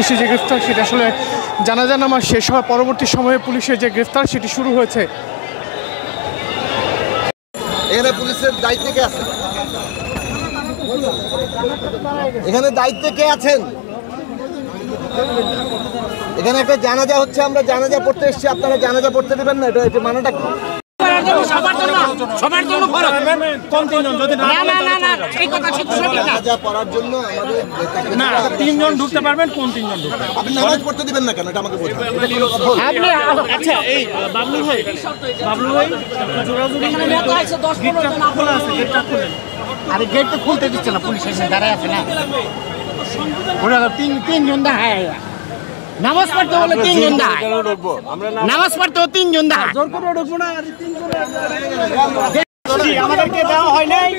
পুলিশের যে গ্রেফতার সেটা আসলে জানাজা নামাজ শেষ হওয়ার পরবর্তী সময়ে পুলিশের যে গ্রেফতার সেটি শুরু হয়েছে। এখানে পুলিশের দায়িত্বে কে আছেন? এখানে দায়িত্বে কে আছেন? এখানে একটা জানাজা হচ্ছে, আমরা জানাজা পড়তে এসেছি, আপনারা জানাজা পড়তে দেবেন না? এটা মানেটা কি? তিনজন ঢুকতে পারবেন, কোন তিনজন ঢুকতে আপনি নামাজ পড়তে দিবেন না কেন? এটা আমাকে বলুন। আচ্ছা, এই বাবলু ভাই খোলা আছে, গেটটা খুলেন। আরে গেট তো খুলতে দিচ্ছে না, পুলিশ এসে দাঁড়ায় আছে না। ওরা তিনজন দাঁড়ায়, নামাজ পড়তে বলে তিনজন দাঁড়ায়, নামাজ পড়তেও তিনজন দাঁড়ায়। জোর করে ঢুকবো না, আর তিনজন আমাদেরকে দেওয়া হয় নাই,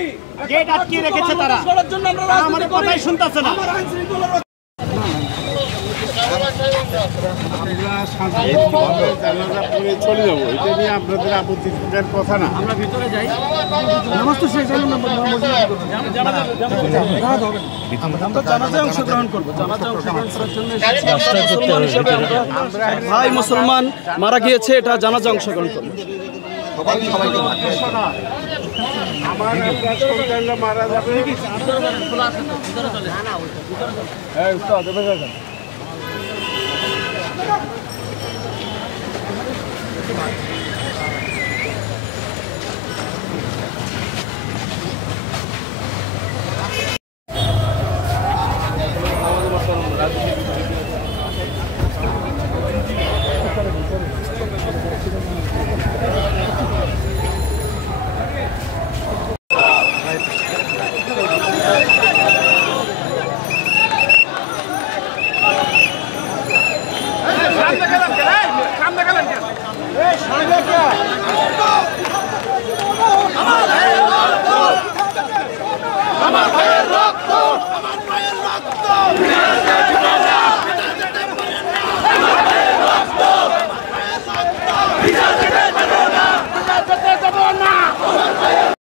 গেট আটকিয়ে রেখেছে তারা, আমাদের কথাই শুনতেছে না। চলে যাবো, এটা নিয়ে আপনাদের আপত্তি থাকার কথা না। আমরা ভিতরে যাই, নামাজ তো শেষ হলো না, আমরা জানাজায় অংশগ্রহণ করবো। জানাজায় অংশগ্রহণ করার জন্য ভাই মুসলমান মারা গিয়েছে, এটা জানাজা অংশগ্রহণ করবো। মারা যাবে। ভিতরে